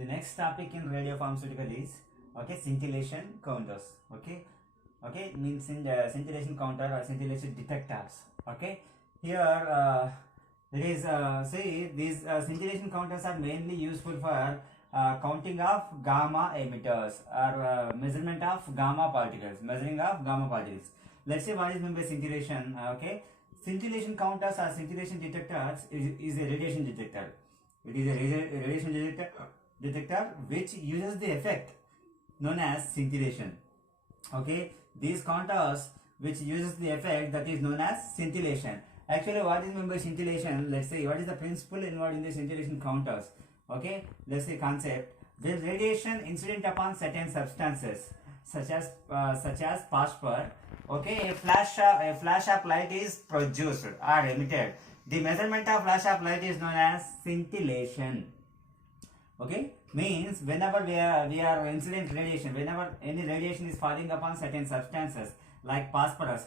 The next topic in radio pharmaceutical is scintillation counters. Means in the scintillation counter or scintillation detectors. Here there is see these scintillation counters are mainly useful for counting of gamma emitters or measurement of gamma particles. Let's say what is meant by scintillation. Scintillation counters or scintillation detectors is a radiation detector. It is a radiation detector which uses the effect known as scintillation. These counters which uses the effect that is known as scintillation. Actually, what is meant by scintillation? Let's say what is the principle involved in the scintillation counters. Let's say concept. The radiation incident upon certain substances such as phosphor. A flash of light is produced or emitted. The measurement of flash of light is known as scintillation. Means whenever we are incident radiation, whenever any radiation is falling upon certain substances like phosphor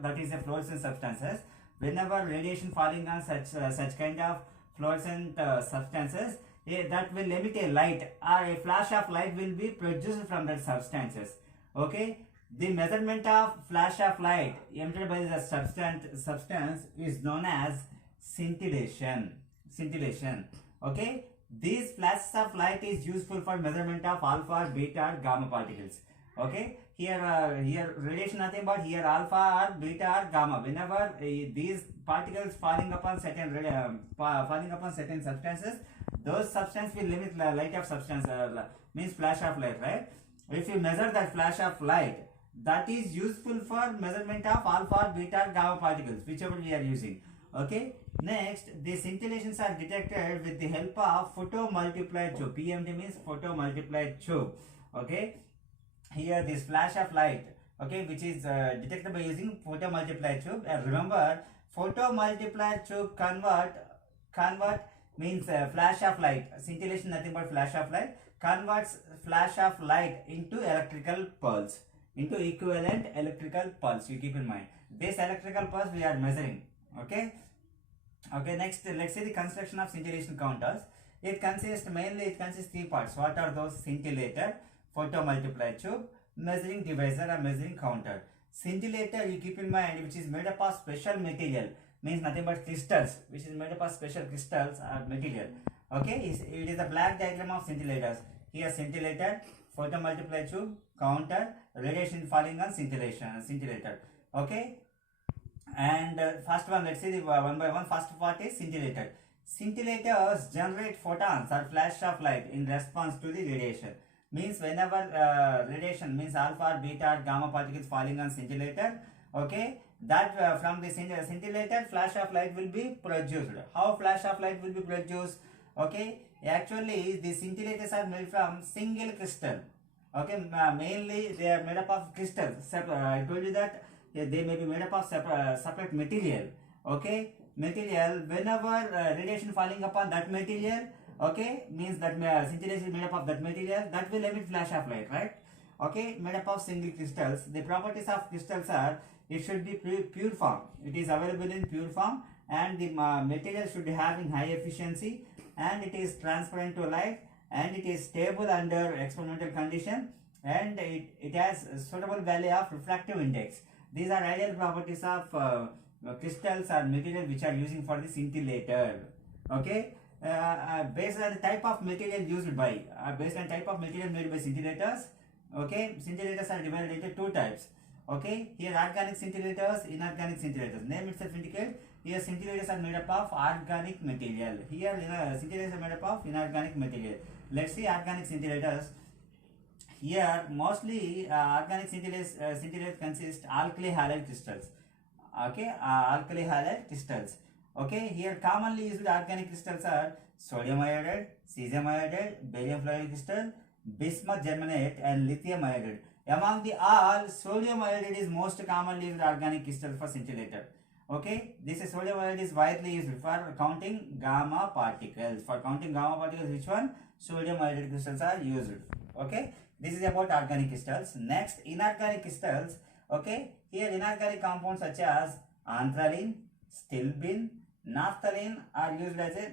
that is a fluorescent substances. Whenever radiation falling on such kind of fluorescent substances, that will emit a light or a flash of light will be produced from that substances. The measurement of flash of light emitted by the substance is known as scintillation. These flashes of light is useful for measurement of alpha, beta, or gamma particles. Here radiation nothing but here alpha or beta or gamma. Whenever these particles falling upon certain substances, those substances will limit the light of substance means flash of light, right? If you measure that flash of light, that is useful for measurement of alpha, beta, or gamma particles, whichever we are using. Next, the scintillations are detected with the help of photomultiplier tube. PMT means photomultiplier tube. Here this flash of light, which is detected by using photomultiplier tube. Remember, photomultiplier tube convert means flash of light. Scintillation nothing but flash of light. Converts flash of light into electrical pulse, into equivalent electrical pulse. You keep in mind this electrical pulse we are measuring. Next, let's see the construction of scintillation counters. It consists three parts. What are those? Scintillator, photomultiplier tube, measuring divisor or measuring counter. Scintillator, you keep in mind, which is made up of special material, means nothing but crystals, which is made up of special crystals or material. It is a black diagram of scintillators. Here scintillator, photomultiplier tube, counter, radiation falling on scintillator. And first one, let's see the one by one. First part is scintillator. Scintillators generate photons or flash of light in response to the radiation. Means whenever radiation means alpha, beta, gamma particles falling on scintillator, that from the scintillator flash of light will be produced. How flash of light will be produced? Actually the scintillators are made from single crystal. Mainly they are made up of crystals. I told you that they may be made up of separate material. Material, whenever radiation falling upon that material, means that scintillation is made up of that material, that will emit flash of light, right? Made up of single crystals. The properties of crystals are, it should be pure form. It is available in pure form, and the material should be having high efficiency, and it is transparent to light, and it is stable under experimental condition, and it has a suitable value of refractive index. These are ideal properties of crystals or material which are using for the scintillator. Based on the type of material used by, based on type of material made by scintillators, scintillators are divided into two types. Here organic scintillators, inorganic scintillators. Name itself indicates here scintillators are made up of organic material. Here scintillators are made up of inorganic material. Let's see organic scintillators. Here mostly organic scintillators consist alkali halide crystals. Alkali halide crystals. Here commonly used organic crystals are sodium iodide, cesium iodide, barium fluoride crystal, bismuth germanate, and lithium iodide. Among the all, sodium iodide is most commonly used organic crystal for scintillator. This sodium iodide is widely used for counting gamma particles. For counting gamma particles, which one? Sodium iodide crystals are used. This is about organic crystals. Next, inorganic crystals. Here inorganic compounds such as anthralene, stilbene, naphthalene are used as a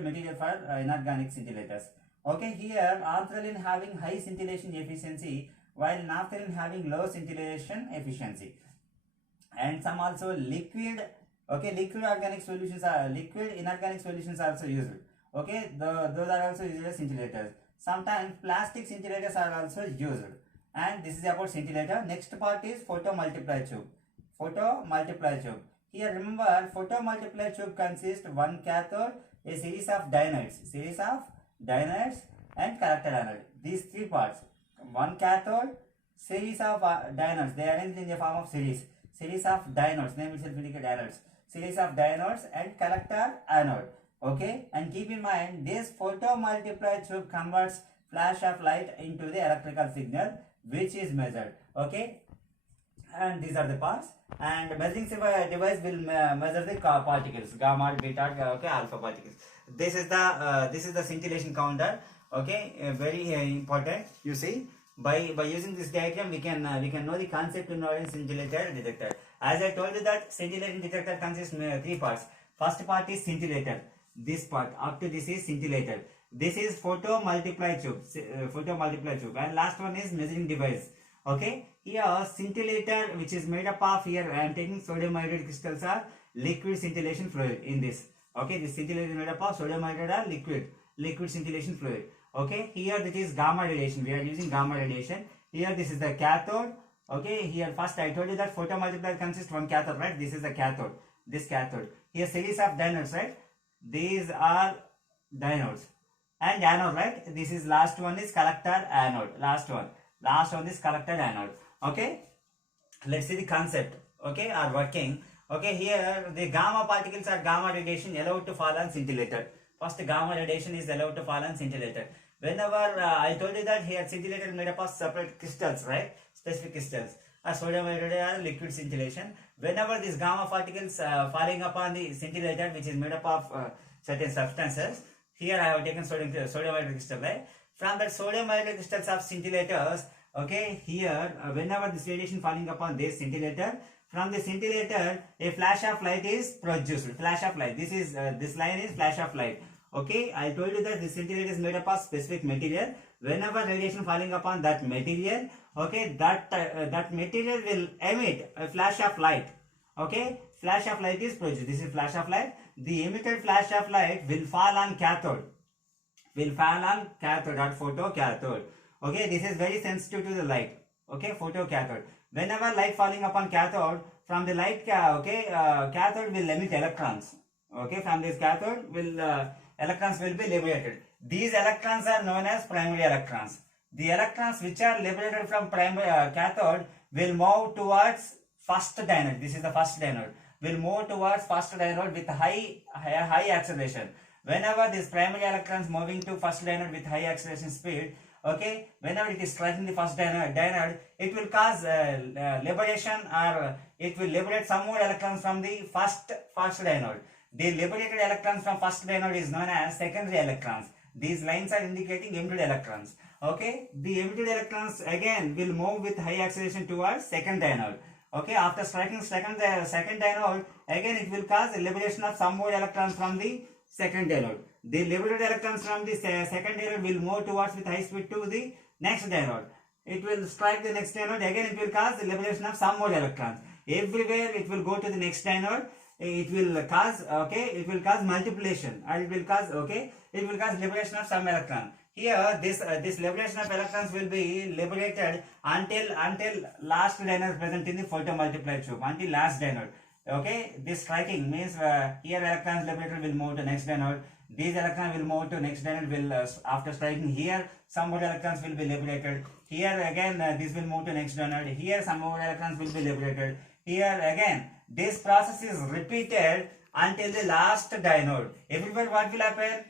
material for inorganic scintillators. Okay, here ortholine having high scintillation efficiency while naphthalene having low scintillation efficiency. And some also liquid, okay, liquid organic solutions are liquid inorganic solutions are also used. Okay, those are also used as scintillators. Sometimes plastic scintillators are also used. And this is about scintillator. Next part is photomultiplier tube. Photomultiplier tube. Here remember, photomultiplier tube consists one cathode, a series of diodes and collector anode. These three parts. One cathode, series of diodes. They are arranged in the form of series of diodes. Name itself indicate diodes. Series of diodes and collector anode. Okay, and keep in mind this photomultiplier tube converts flash of light into the electrical signal which is measured. Okay, and these are the parts, and measuring device will measure the particles, gamma, beta, okay, alpha particles. This is the scintillation counter. Okay, very important. You see, by using this diagram we can know the concept involving scintillator detector. As I told you that scintillating detector consists of three parts. First part is scintillator. This part up to this is scintillator. This is photomultiplier tube, and last one is measuring device. Okay, here scintillator, which is made up of, here I am taking sodium iodide crystals or liquid scintillation fluid in this. Okay, this scintillator is made up of sodium iodide or liquid scintillation fluid. Okay, here this is gamma radiation. We are using gamma radiation. Here this is the cathode. Okay, here first I told you that photomultiplier consists one cathode, right? This is the cathode. This cathode. Here series of diodes, right? These are diodes. And anode, right? This is last one is collector anode. Last one is collector anode. Okay, let's see the concept. Okay, are working. Okay, here the gamma particles or gamma radiation allowed to fall on scintillator. First, gamma radiation is allowed to fall on scintillator. Whenever I told you that here scintillator is made up of separate crystals, right? Specific crystals, or sodium iodide or liquid scintillation. Whenever these gamma particles falling upon the scintillator, which is made up of certain substances. Here I have taken sodium iodide crystal, right? From the sodium iodide crystals of scintillators, okay, here whenever this radiation falling upon this scintillator, from the scintillator a flash of light is produced. Flash of light. This is this line is flash of light. Okay, I told you that the scintillator is made up of specific material. Whenever radiation falling upon that material, okay, that material will emit a flash of light. Okay, flash of light is produced. This is flash of light. The emitted flash of light will fall on cathode. Or photocathode. Okay, this is very sensitive to the light. Okay, photocathode. Whenever light falling upon cathode, from the light, cathode will emit electrons. Okay, from this cathode electrons will be liberated. These electrons are known as primary electrons. The electrons which are liberated from primary cathode will move towards first dionode. This is the first dionode. Will move towards first dionode with high acceleration. Whenever this primary electrons moving to first dionode with high acceleration speed, okay, whenever it is striking the first dionode, it will cause liberation, or it will liberate some more electrons from the first dionode. The liberated electrons from first dionode is known as secondary electrons. These lines are indicating emitted electrons. Okay, the emitted electrons again will move with high acceleration towards second dionode. Okay, after striking second dionode, again it will cause the liberation of some more electrons from the second dionode. The liberated electrons from the second dionode will move towards with high speed to the next dionode. It will strike the next dionode, again it will cause the liberation of some more electrons. Everywhere it will go to the next dionode. It will cause multiplication, and it will cause liberation of some electron. Here this liberation of electrons will be liberated until last dionode present in the photomultiplier tube, until last dionode. Okay, this striking means here electrons liberated will move to next dionode. These electrons will move to next dionode. Will after striking here, some more electrons will be liberated. Here again this will move to next dionode. Here some more electrons will be liberated. Here again this process is repeated until the last dionode. Everywhere what will happen?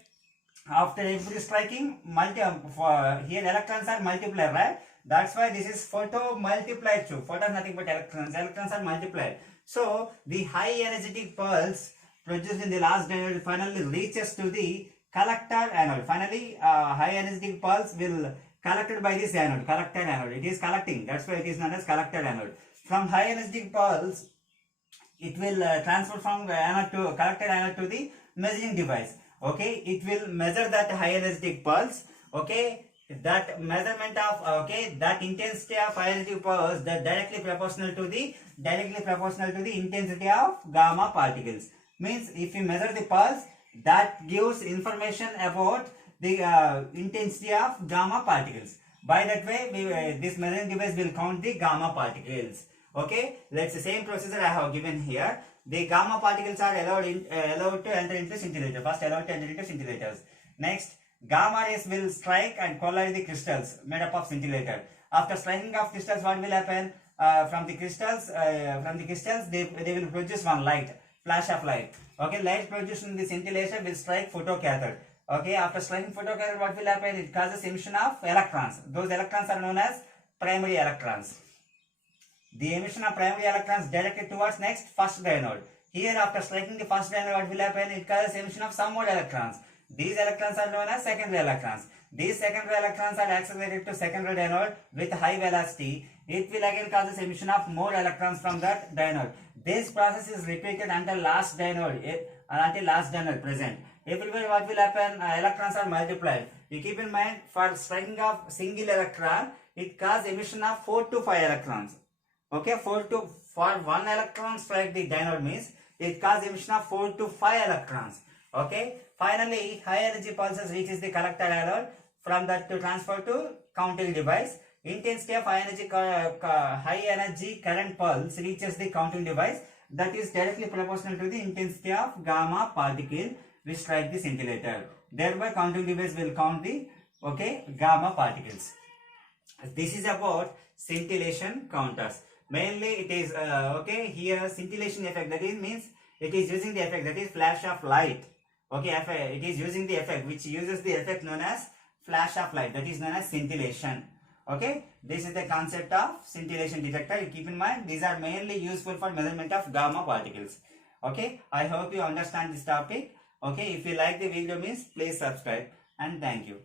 After every striking, here electrons are multiplied, right? That's why this is photomultiplier tube. Photon nothing but electrons. Electrons are multiplied. So the high energetic pulse produced in the last dionode finally reaches to the collector anode. Finally, high energetic pulse will collected by this anode, collector anode. It is collecting. That's why it is known as collector anode. From high energetic pulse, it will transfer from anode to collector anode to the measuring device. Okay, it will measure that high energetic pulse. Okay, that measurement of that intensity of high energy pulse that directly proportional to the intensity of gamma particles. Means if you measure the pulse, that gives information about the intensity of gamma particles. By that way, this measuring device will count the gamma particles. Okay, that's the same procedure I have given here. The gamma particles are allowed to enter into scintillator. First, allowed to enter into scintillators. Next, gamma rays will strike and collide the crystals made up of scintillator. After striking of crystals, what will happen? From the crystals, they will produce one light, flash of light. Okay, light produced in the scintillation will strike photocathode. Okay, after striking photocathode, what will happen? It causes emission of electrons. Those electrons are known as primary electrons. The emission of primary electrons directed towards next first diode. Here, after striking the first diode, what will happen? It causes emission of some more electrons. These electrons are known as secondary electrons. These secondary electrons are accelerated to secondary diode with high velocity. It will again cause emission of more electrons from that diode. This process is repeated until last diode present. Everywhere what will happen? Electrons are multiplied. You keep in mind, for striking of single electron, it causes emission of 4 to 5 electrons. Okay, for 1 electron strike the diode means it causes emission of 4 to 5 electrons. Okay, finally high energy pulses reaches the collector diode. From that to transfer to counting device. Intensity of high energy current pulse reaches the counting device, that is directly proportional to the intensity of gamma particle which strike the scintillator. Thereby counting device will count the gamma particles. This is about scintillation counters. Mainly it is here scintillation effect, that is means it is using the effect, that is flash of light. Okay, it is using the effect which uses the effect known as flash of light, that is known as scintillation. Okay, this is the concept of scintillation detector. You keep in mind, these are mainly useful for measurement of gamma particles. Okay, I hope you understand this topic. Okay, if you like the video means please subscribe and thank you.